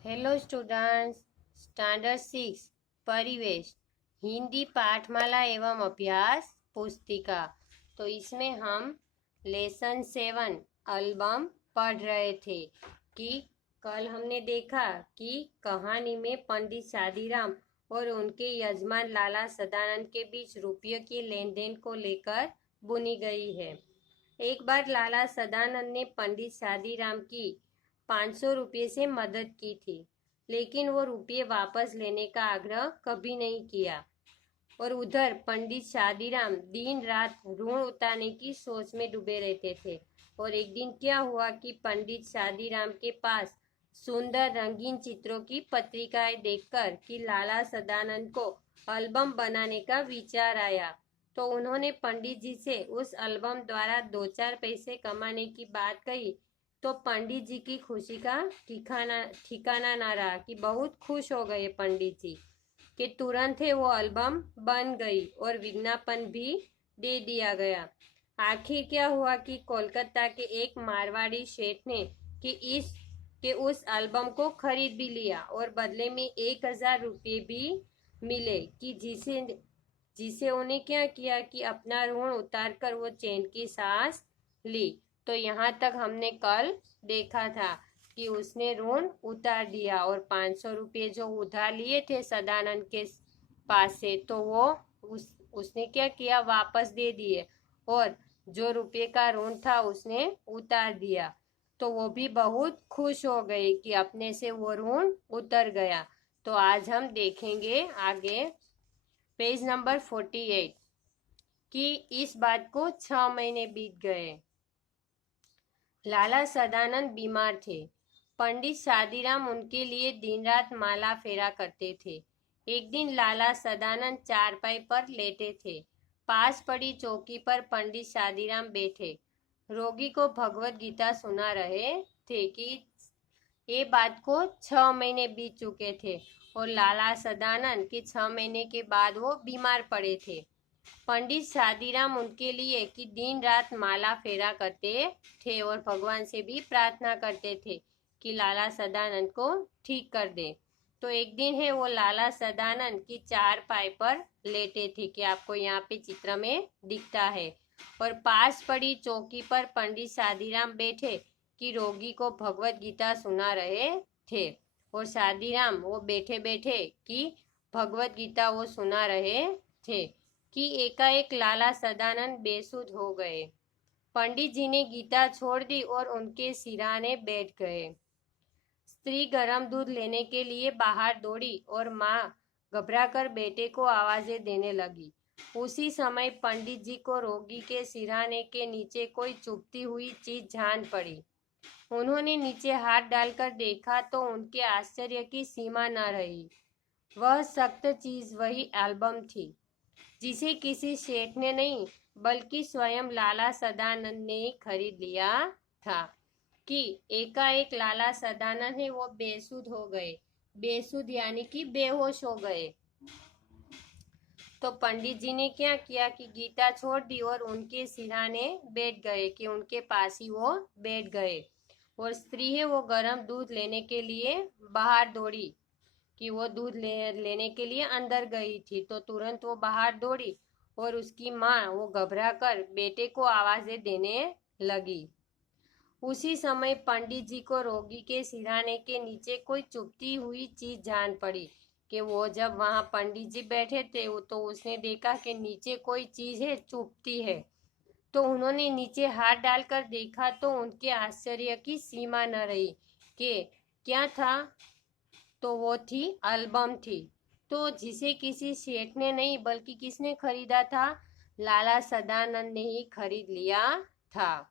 Hello students, standard 6 परिवेश हिंदी पाठमाला एवं अभ्यास पुस्तिका। तो इसमें हम लेसन 7 एल्बम पढ़ रहे थे कि कल हमने देखा कि कहानी में पंडित शादीराम और उनके यजमान लाला सदानंद के बीच रुपये के लेन देन को लेकर बुनी गई है। एक बार लाला सदानंद ने पंडित शादीराम की 500 रुपये से मदद की थी, लेकिन वो रुपये वापस लेने का आग्रह कभी नहीं किया। और उधर पंडित शादीराम दिन रात ऋण उतारने की सोच में डूबे रहते थे। और एक दिन क्या हुआ कि पंडित शादीराम के पास सुंदर रंगीन चित्रों की पत्रिकाएं देखकर कि लाला सदानंद को एल्बम बनाने का विचार आया, तो उन्होंने पंडित जी से उस एल्बम द्वारा 2-4 पैसे कमाने की बात कही। तो पंडित जी की खुशी का ठिकाना ना रहा कि बहुत खुश हो गए पंडित जी कि तुरंत ही वो एल्बम बन गई और विज्ञापन भी दे दिया गया। आखिर क्या हुआ कि कोलकाता के एक मारवाड़ी शेठ ने कि उस एल्बम को खरीद भी लिया और बदले में 1000 रुपये भी मिले कि जिसे उन्हें क्या किया कि अपना ऋण उतार कर वो चैन की सांस ली। तो यहाँ तक हमने कल देखा था कि उसने ऋण उतार दिया और 500 रुपये जो उधार लिए थे सदानंद के पास से, तो वो उसने क्या किया, वापस दे दिए और जो रुपये का ऋण था उसने उतार दिया। तो वो भी बहुत खुश हो गए कि अपने से वो ऋण उतर गया। तो आज हम देखेंगे आगे पेज नंबर 48 कि इस बात को 6 महीने बीत गए। लाला सदानंद बीमार थे। पंडित शादीराम उनके लिए दिन रात माला फेरा करते थे। एक दिन लाला सदानंद चारपाई पर लेटे थे। पास पड़ी चौकी पर पंडित शादीराम बैठे रोगी को भगवत गीता सुना रहे थे कि ये बात को 6 महीने बीत चुके थे और लाला सदानंद के 6 महीने के बाद वो बीमार पड़े थे। पंडित शादीराम उनके लिए कि दिन रात माला फेरा करते थे और भगवान से भी प्रार्थना करते थे कि लाला सदानंद को ठीक कर दे। तो एक दिन है वो लाला सदानंद की चारपाई पर लेटे थे कि आपको यहाँ पे चित्र में दिखता है, और पास पड़ी चौकी पर पंडित शादीराम बैठे कि रोगी को भगवत गीता सुना रहे थे। और शादीराम वो बैठे बैठे कि भगवत गीता वो सुना रहे थे कि एकाएक लाला सदानंद बेसुध हो गए। पंडित जी ने गीता छोड़ दी और उनके सिरहाने बैठ गए। स्त्री गर्म दूध लेने के लिए बाहर दौड़ी और माँ घबराकर बेटे को आवाजें देने लगी। उसी समय पंडित जी को रोगी के सिरहाने के नीचे कोई चुभती हुई चीज जान पड़ी। उन्होंने नीचे हाथ डालकर देखा तो उनके आश्चर्य की सीमा न रही। वह सख्त चीज वही एल्बम थी, जिसे किसी सेठ ने नहीं बल्कि स्वयं लाला सदानंद ने ही खरीद लिया था। कि एकाएक लाला सदानंद है वो बेसुध हो गए। बेसुध यानी कि बेहोश हो गए। तो पंडित जी ने क्या किया कि गीता छोड़ दी और उनके सिरहाने बैठ गए कि उनके पास ही वो बैठ गए। और स्त्री है वो गर्म दूध लेने के लिए बाहर दौड़ी कि वो दूध लेने के लिए अंदर गई थी। तो तुरंत वो बाहर दौड़ी और उसकी माँ वो घबरा कर बेटे को आवाजें देने लगी। उसी समय पंडित जी को रोगी के सिरहाने के नीचे कोई चुभती हुई चीज जान पड़ी कि वो जब वहां पंडित जी बैठे थे तो उसने देखा कि नीचे कोई चीज है, चुभती है। तो उन्होंने नीचे हाथ डालकर देखा तो उनके आश्चर्य की सीमा न रही कि क्या था। तो वो थी एल्बम थी, तो जिसे किसी सेठ ने नहीं बल्कि किसने खरीदा था, लाला सदानंद ने ही खरीद लिया था।